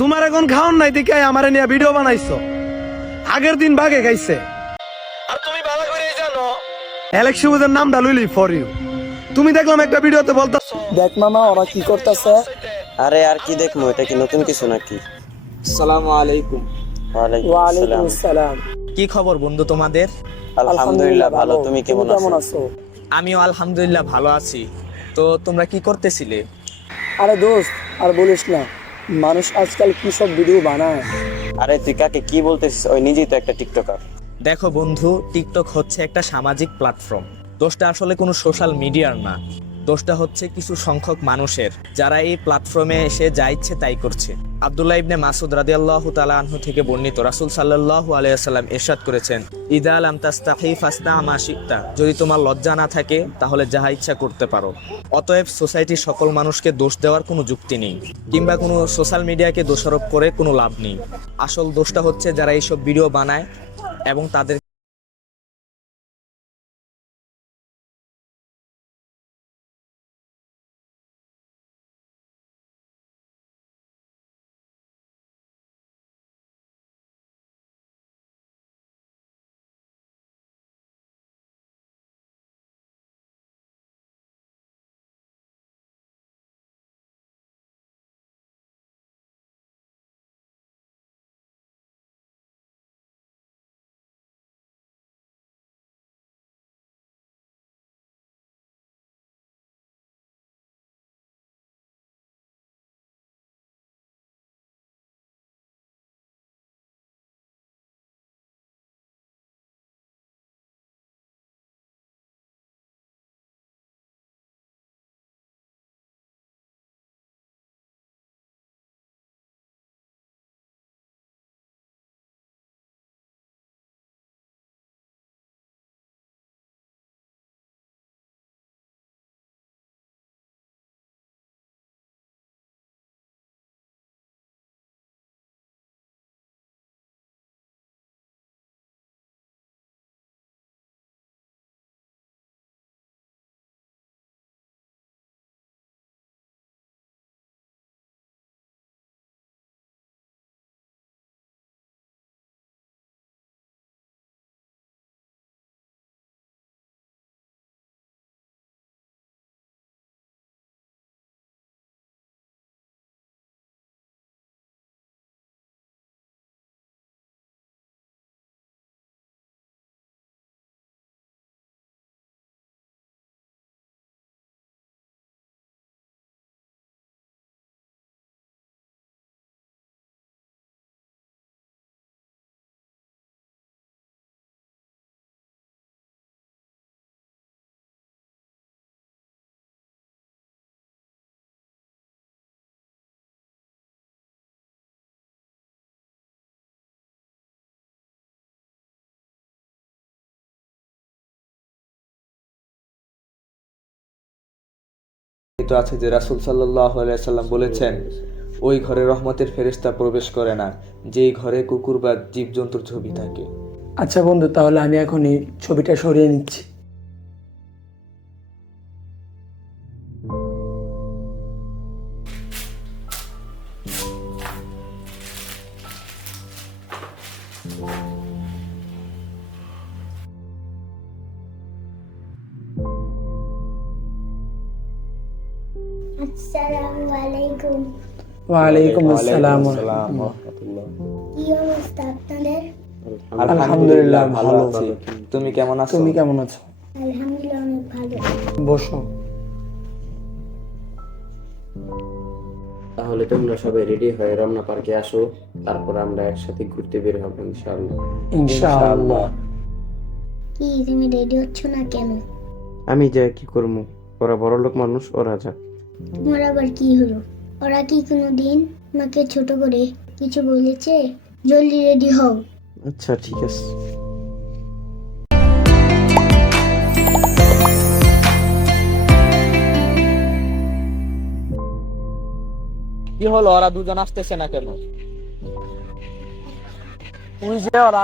তোমার এখন খাওন নাই দেখে আমারে নিয়ে ভিডিও বানাইছো। আগের দিন বাগে গাইছে। আর তুমি ভালো করে জানো অ্যালেক্স শুভদের নামটা লইলি ফর ইউ। তুমি দেখলাম একটা ভিডিওতে বলতাছো, দেখ মামা ওরা কি করতেছে। আরে আর কি দেখবো, এটা কি নতুন কিছু নাকি? আসসালামু আলাইকুম। ওয়ালাইকুম ওয়ালাইকুম আসসালাম। আসসালাম। কি খবর বন্ধু তোমাদের? আলহামদুলিল্লাহ ভালো, তুমি কেমন আছো? আমিও আলহামদুলিল্লাহ ভালো আছি। তো তোমরা কি করতেছিলে? আরে দোস্ত আর বলিস না, মানুষ আজকাল কি সব ভিডিও বানায়। আরে তুই কাকে কি বলতেছিস? ওই নিজেই তো একটা টিকটকার। দেখো বন্ধু, টিকটক হচ্ছে একটা সামাজিক প্ল্যাটফর্ম। দোষটা আসলে কোনো সোশ্যাল মিডিয়ার না, দোষটা হচ্ছে কিছু সংখ্যক মানুষের, যারা এই প্ল্যাটফর্মে এসে যা ইচ্ছে তাই করছে। আব্দুল্লাহ ইবনে মাসুদ রাদিয়াল্লাহু তাআলা আনহু থেকে বর্ণিত, রাসূল সাল্লাল্লাহু আলাইহি ওয়াসাল্লাম ইরশাদ করেছেন, ইদা লাম তাস্তাহি ফাসনা মা শিতা। যদি তোমার লজ্জা না থাকে তাহলে যাহা ইচ্ছা করতে পারো। অতএব সোসাইটির সকল মানুষকে দোষ দেওয়ার কোনো যুক্তি নেই, কিংবা কোনো সোশ্যাল মিডিয়াকে দোষারোপ করে কোনো লাভ নেই। আসল দোষটা হচ্ছে যারা এইসব ভিডিও বানায় এবং তাদের তো আছে যে রাসূল সাল্লাল্লাহু আলাইহি সাল্লাম বলেছেন, ওই ঘরে রহমতের ফেরেশতা প্রবেশ করে না যেই ঘরে কুকুর বা জীবজন্তুর ছবি থাকে। আচ্ছা বন্ধু, তাহলে আমি এখন এই ছবিটা সরিয়ে নিচ্ছি। আসসালামু আলাইকুম। ওয়ালাইকুম আসসালাম। কি অবস্থা আপনাদের? আলহামদুলিল্লাহ ভালো আছি। তুমি কেমন আছো? তুমি কেমন আছো? আলহামদুলিল্লাহ অনেক ভালো। বসো। তাহলে তোমরা সবাই রেডি হয়ে রমনা পার্কে আসো, তারপর আমরা একসাথে ঘুরতে বের হবো ইনশাআল্লাহ। ইনশাআল্লাহ। কি তুমি রেডি হচ্ছ না কেন? আমি যাই কি করবো, ওরা বড়লোক মানুষ, ওরা যা। তোমার আবার কি হলো? ওরা কি কোনোদিন আমাকে ছোট করে কিছু বলেছে? জলদি রেডি হও। আচ্ছা ঠিক আছে। কি হলো, ওরা দুজন আসতেছে না কেন? ওই যে ওরা